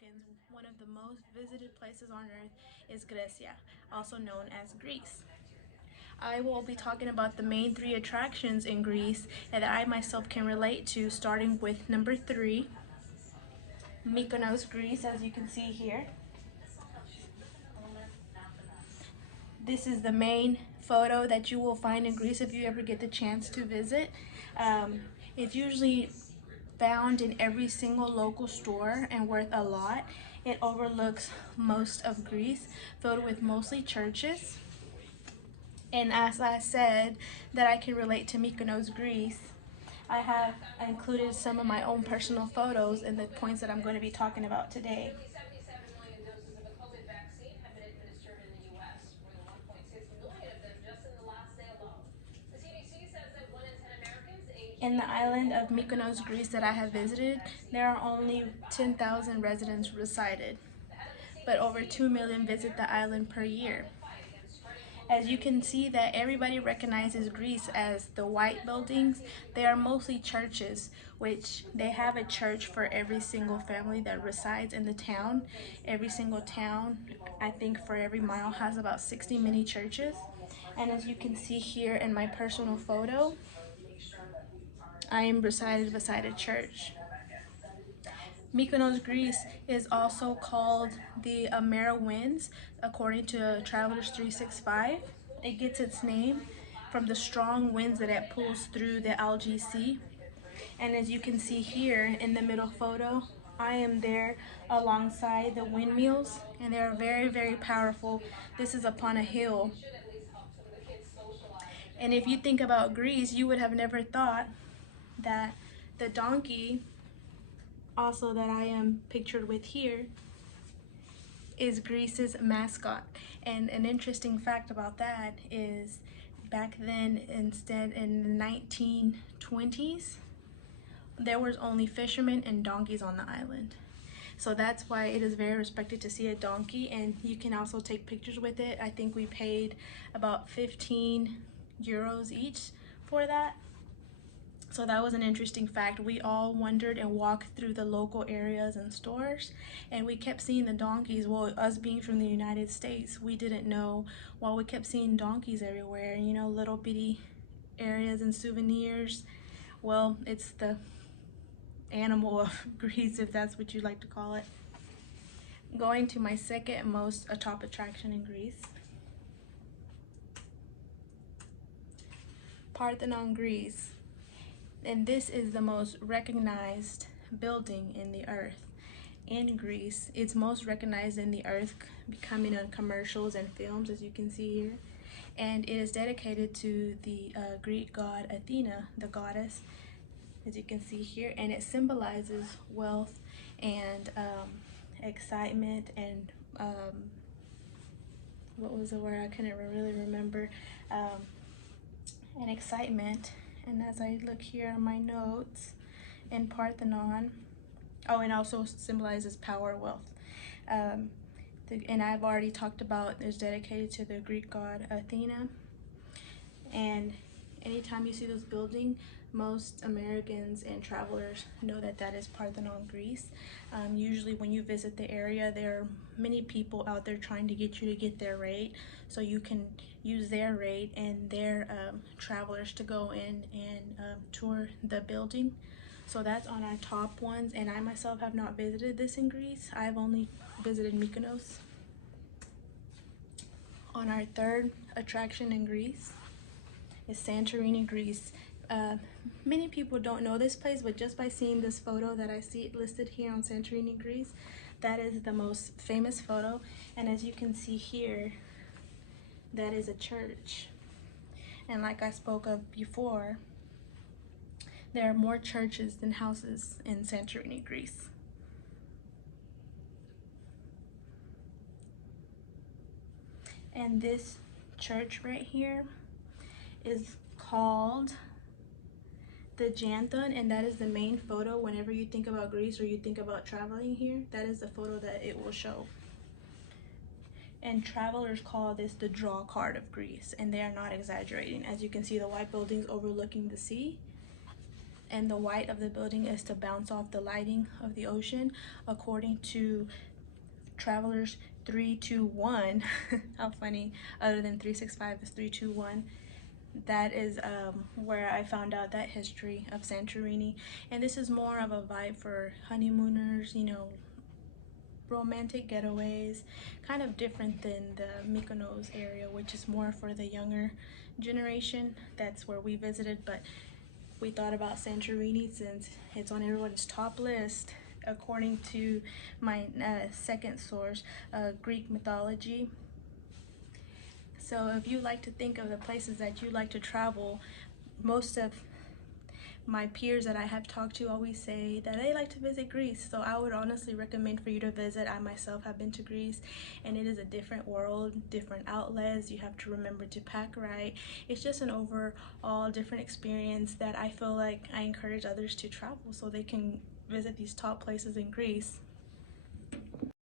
Americans, one of the most visited places on earth is Grecia, also known as Greece. I will be talking about the main three attractions in Greece that I myself can relate to, starting with number 3, Mykonos, Greece, as you can see here. This is the main photo that you will find in Greece if you ever get the chance to visit. It's usually found in every single local store and worth a lot. It overlooks most of Greece, filled with mostly churches. And as I said that I can relate to Mykonos, Greece, I have included some of my own personal photos in the points that I'm going to be talking about today. In the island of Mykonos, Greece that I have visited, there are only 10,000 residents resided, but over 2 million visit the island per year. As you can see that everybody recognizes Greece as the white buildings. They are mostly churches, which they have a church for every single family that resides in the town. Every single town, I think for every mile, has about 60 mini churches. And as you can see here in my personal photo, I am resided beside a church. Mykonos, Greece is also called the Winds, according to Travelers 365. It gets its name from the strong winds that it pulls through the Algae Sea. And as you can see here in the middle photo, I am there alongside the windmills, and they are very, very powerful. This is upon a hill. And if you think about Greece, you would have never thought that the donkey, also that I am pictured with here, is Greece's mascot. And an interesting fact about that is back then, instead in the 1920s, there was only fishermen and donkeys on the island. So that's why it is very respected to see a donkey, and you can also take pictures with it. I think we paid about 15 euros each for that. So that was an interesting fact. We all wandered and walked through the local areas and stores, and we kept seeing the donkeys. Well, us being from the United States, we didn't know. Well, we kept seeing donkeys everywhere, you know, little bitty areas and souvenirs. Well, it's the animal of Greece, if that's what you like to call it. Going to my second most top attraction in Greece, Parthenon, Greece. And this is the most recognized building in the earth. In Greece, it's most recognized in the earth, becoming on commercials and films, as you can see here. And it is dedicated to the Greek god Athena, the goddess, as you can see here. And it symbolizes wealth and excitement and what was the word? I couldn't really remember. And excitement. And as I look here on my notes, in Parthenon, oh, and also symbolizes power, wealth. And I've already talked about it's dedicated to the Greek god Athena. And anytime you see this building, most Americans and travelers know that that is Parthenon, Greece. Usually when you visit the area, there are many people out there trying to get you to get their rate, so you can use their rate and their travelers to go in and tour the building. So that's on our top ones, and I myself have not visited this in Greece. I've only visited Mykonos. On our third attraction in Greece is Santorini, Greece. Many people don't know this place, but just by seeing this photo that I see listed here on Santorini, Greece, that is the most famous photo. And as you can see here, that is a church. And like I spoke of before, there are more churches than houses in Santorini, Greece. And this church right here is called the Janthon, and that is the main photo whenever you think about Greece or you think about traveling here. That is the photo that it will show. And travelers call this the draw card of Greece, and they are not exaggerating. As you can see, the white buildings overlooking the sea. and the white of the building is to bounce off the lighting of the ocean, according to Travelers 321. How funny, other than 365 is 321. That is where I found out that history of Santorini. And this is more of a vibe for honeymooners, you know, romantic getaways, kind of different than the Mykonos area, which is more for the younger generation. That's where we visited, but we thought about Santorini since it's on everyone's top list, according to my second source, Greek mythology. So if you like to think of the places that you like to travel, most of my peers that I have talked to always say that they like to visit Greece. So I would honestly recommend for you to visit. I myself have been to Greece, and it is a different world, different outlets. You have to remember to pack right. It's just an overall different experience that I feel like I encourage others to travel so they can visit these top places in Greece.